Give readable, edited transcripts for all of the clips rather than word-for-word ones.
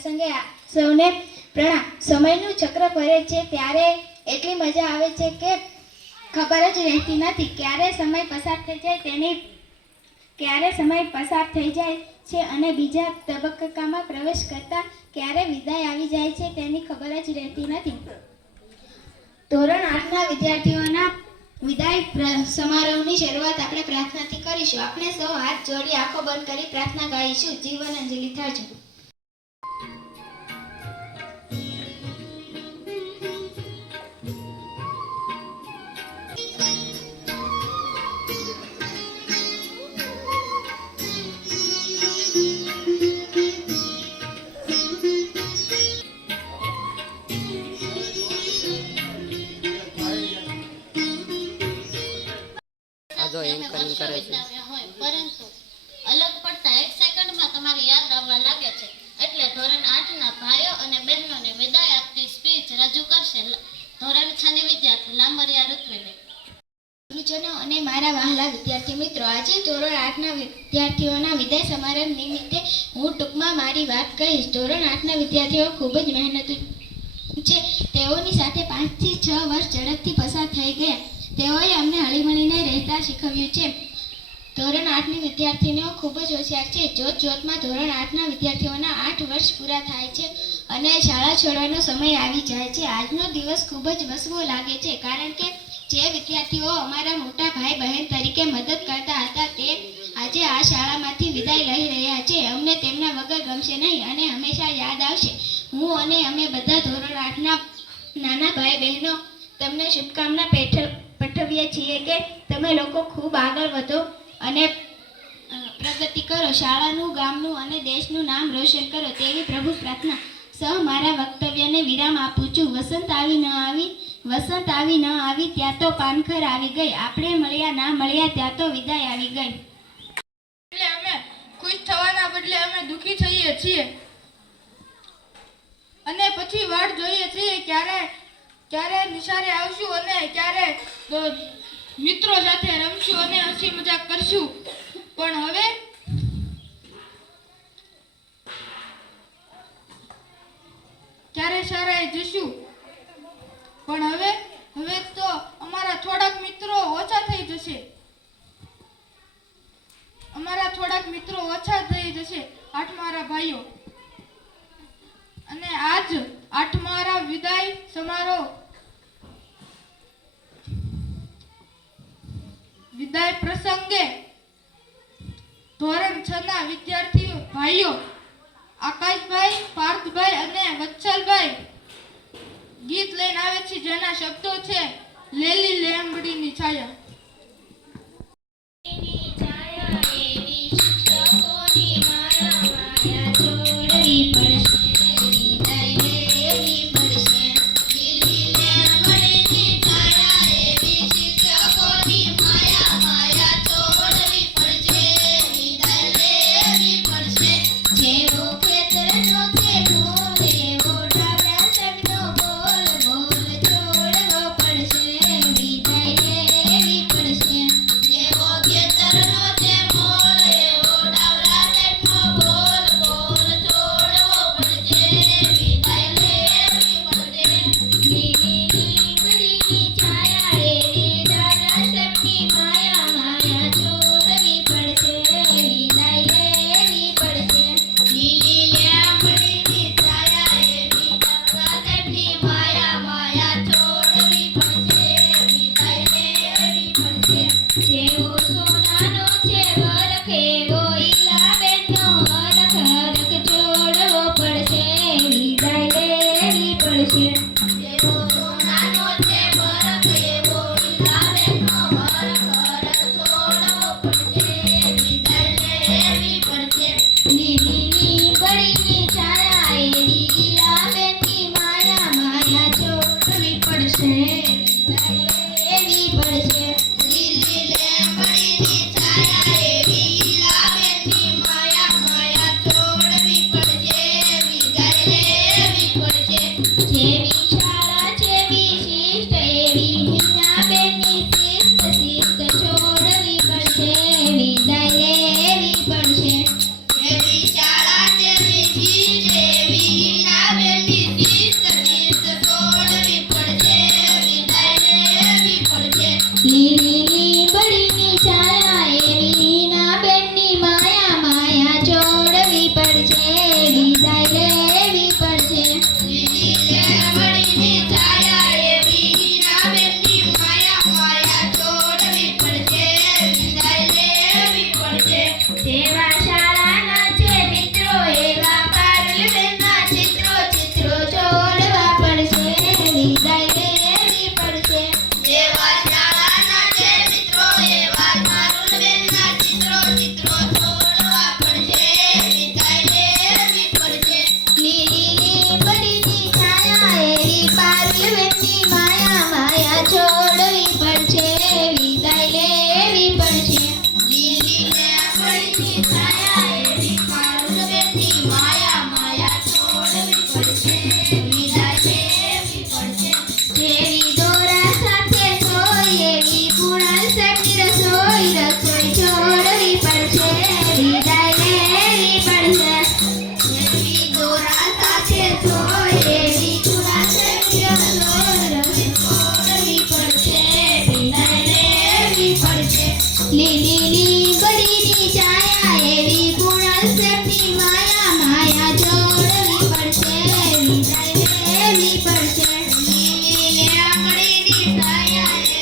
પ્રસંગે સૌને પ્રણામ। સમયનું ચક્ર ફરે છે ત્યારે એટલી મજા આવે છે કે ખબર જ રહેતી નથી ક્યારે સમય પસાર થઈ જાય છે અને બીજા તબક્કામાં પ્રવેશ કરતા ક્યારે વિદાય આવી જાય છે તેની ખબર જ રહેતી નથી। ધોરણ 8ના વિદ્યાર્થીઓના વિદાય સમારોહની શરૂઆત આપણે પ્રાર્થનાથી કરીશું। આપણે સૌ હાથ જોડી આંખો બંધ કરી પ્રાર્થના ગાઈશું। જીવન અંજલિ થાજો। જો એન્કરિંગ કરે છે પરંતુ અલગ પડતા એક સેકન્ડમાં તમારી યાદ આવવા લાગે છે એટલે ધોરણ 8ના ભાઈઓ અને બહેનોને વિદાય આપતી સ્પીચ રજૂ કરશે ધોરણ 6ની વિદ્યાર્થી લાંબરિયા ઋત્વિબેન। ગુરુજનો અને મારા વહાલા વિદ્યાર્થી મિત્રો, આજે ધોરણ 8ના વિદ્યાર્થીઓના વિદાય સમારોહ નિમિત્તે હું ટૂંકમાં મારી વાત કહીશ। ધોરણ 8ના વિદ્યાર્થીઓ ખૂબ જ મહેનતુ છે। તેઓની સાથે 5 થી 6 વર્ષ ઝડપથી પસાર થઈ ગયા। તેઓએ અમને હળીમળીને રહેતા શીખવ્યું છે। ધોરણ 8ની વિદ્યાર્થીનીઓ ખૂબ જ હોશિયાર છે। જોતજોતમાં ધોરણ 8ના વિદ્યાર્થીઓના 8 વર્ષ પૂરા થાય છે અને શાળા છોડવાનો સમય આવી જાય છે। આજનો દિવસ ખૂબ જ વસવો લાગે છે કારણ કે જે વિદ્યાર્થીઓ અમારા મોટા ભાઈ બહેન તરીકે મદદ કરતા હતા તે આજે આ શાળામાંથી વિદાય લઈ રહ્યા છે। અમને તેમના વગર ગમશે નહીં અને હંમેશા યાદ આવશે। હું અને અમે બધા ધોરણ 8ના નાના ભાઈ બહેનો તમને શુભકામના પાઠવીએ છીએ કે તમે લોકો ખૂબ આગળ વધો અને પ્રગતિ કરો, શાળાનું, ગામનું અને દેશનું નામ રોશન કરો તેવી પ્રભુ પ્રાર્થના સહ મારા વક્તવ્યને વિરામ આપું છું। વસંત આવી ન આવી ત્યાં તો પાનખર આવી ગઈ, આપણે મળ્યા ના મળ્યા ત્યાં તો વિદાય આવી ગઈ। એટલે અમે ખુશ થવાના બદલે અમે દુઃખી થઈએ છીએ અને પછી વાટ જોઈએ છીએ ક્યારે નિશાળે આવશું અને ક્યારે મિત્રો સાથે રમશું અને હસી મજાક કરશું। પણ હવે ક્યારે શાળાએ જશું। પણ હવે તો અમારા થોડાક મિત્રો ઓછા થઈ જશે। આઠમારા ભાઈઓ અને આજ આઠમારા વિદાય સમારોહ વિદાય પ્રસંગે ધોરણ 6ના વિદ્યાર્થી ભાઈઓ આકાશભાઈ, પાર્થભાઈ અને વત્સલભાઈ ગીત લઈને આવે છે જેના શબ્દો છે લેલી લેંબડીની છાયા।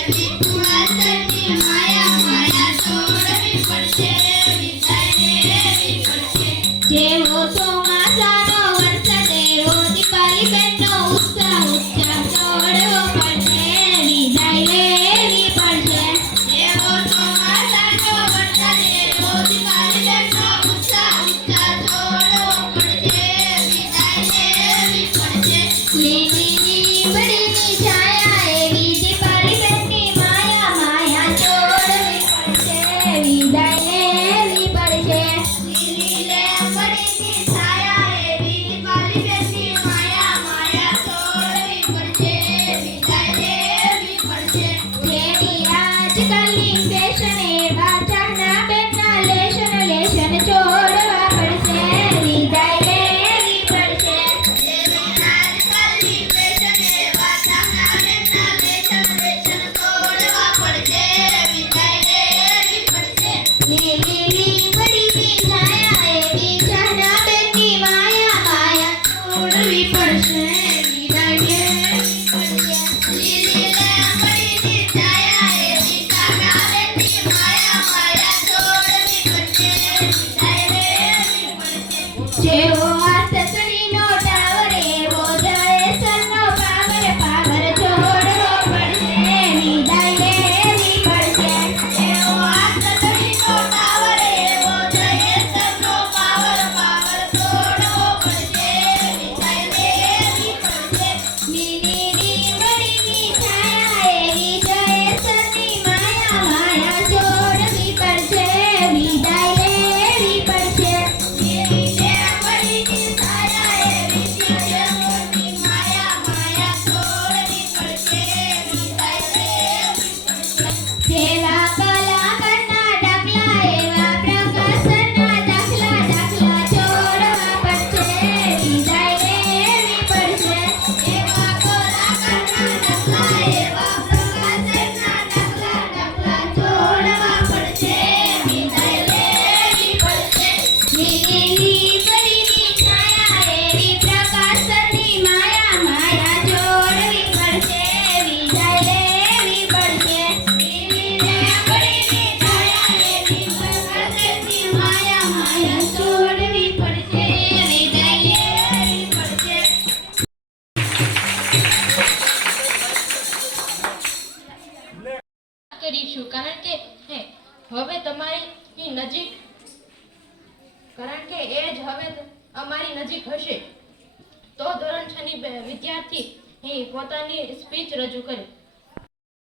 વિશ્વાસની માયા માયા છોડવી પડશે વિદાય લેવી પડશે જેવો ચોમાસાનો વરસાદ એવો દીપાલી બેનનો ઉત્સાહ ઉત્સાહ છોડવો પડશે વિદાય લેવી પડશે જેવો ચોમાસાનો વરસાદ એવો દીપાલી બેનનો ઉત્સાહ ઉત્સાહ છોડવો પડશે વિદાય લેવી પડશે લીલી લીમડીની છાયા એવી દીપાલી બેનની માયા માયા છોડવી પડશે વિદાય લેવી પડશે લીલી લીમડીની છાયા એવી દીપાલી બેનની માયા માયા છોડવી પડશે વિદાય લેવી પડશે જેની આજકાલની ફેશન એવા ચાના બેનના લેશન લેશન છોડવા પડશે વિદાય લેવી પડશે જેની આજકાલની ફેશન એવા ચાના બેનના લેશન લેશન છોડવા પડશે વિદાય લેવી પડશે લીલી લીમડીની છાયા એવી ચાના બેનની માયા માયા છોડવી પડશે વિદાય લેવી પડશે લીલી લીમડીની છાયા એવી ચાના બેનની માયા માયા છોડવી પડશે વિદાય લેવી પડશે જેવો આસતરીનો ટાવર એવો જયેશનો પાવર પાવર છોડવો પડશે વિદાય લેવી પડશે જેવો આસતરીનો ટાવર એવો જયેશનો પાવર પાવર છોડવો પડશે વિદાય લેવી પડશે લીલી લીમડીની છાયા એવી જયેશની માયા માયા છોડવી પડશે વિદાય લેવી પડશે લીલી લીમડીની છાયા એવી જયેશની માયા માયા છોડવી પડશે વિદાય લેવી પડશે જેવા કલાકારના દાખલા એવા પ્રકાશના દાખલા દાખલા છોડવા પડશે વિદાય લેવી પડશે એવા કલાકારના દાખલા એવા પ્રકાશના દાખલા દાખલા છોડવા પડશે વિદાય લેવી પડશે લીલી લીમડીની છાયા એવી પ્રકાશની માયા માયા છોડવી પડશે વિદાય લેવી પડશે લીલી લીમડીની છાયા એવી પ્રકાશની માયા માયા છોડવી પડશે વિદાય લેવી પડશે કરીશું કારણ કે હવે તમારી નજીક કારણ કે એ જ હવે અમારી નજીક હશે તો ધોરણ 6 ની વિદ્યાર્થી પોતાની સ્પીચ રજૂ કરે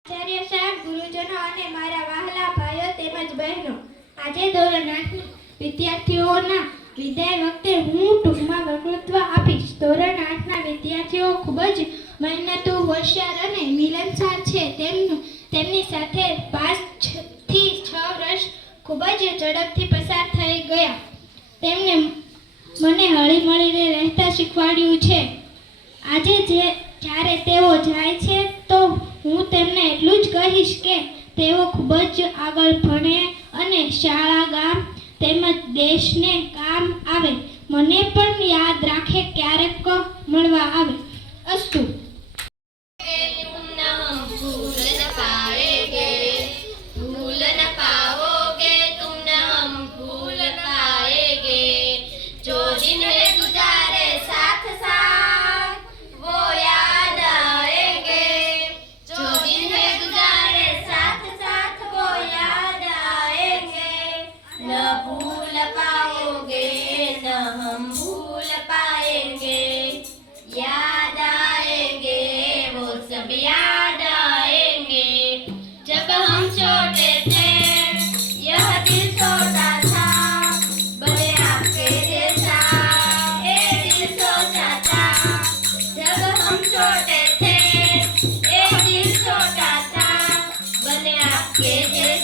આચાર્ય સાહેબ ગુરુજનો અને મારા વહાલા ભાઈઓ તેમજ બહેનો આજે ધોરણ 8 વિદ્યાર્થીઓના વિદાય વખતે હું ટૂંકમાં વક્તવ્ય આપીશ ધોરણ 8 ના વિદ્યાર્થીઓ ખૂબ જ મહેનતુ હોશિયાર અને મિલનસાર છે તેમની સાથે 5 થી 6 વર્ષ ખૂબ જ ઝડપથી પસાર થઈ ગયા તેમને મને હળીમળીને રહેતા શીખવાડ્યું છે આજે જ્યારે તેઓ જાય છે તો હું તેમને એટલું જ કહીશ કે તેઓ ખૂબ જ આગળ ભણે અને શાળા ગામ તેમજ દેશને કામ આવે મને પણ યાદ રાખે ક્યારેક મળવા આવે અસ્તુ याद आएंगे वो सब याद आएंगे जब हम छोटे थे यह दिल छोटा था बड़े आपके जैसा ये दिल सोचा था जब हम छोटे थे ये दिल छोटा था बड़े आपके जैसा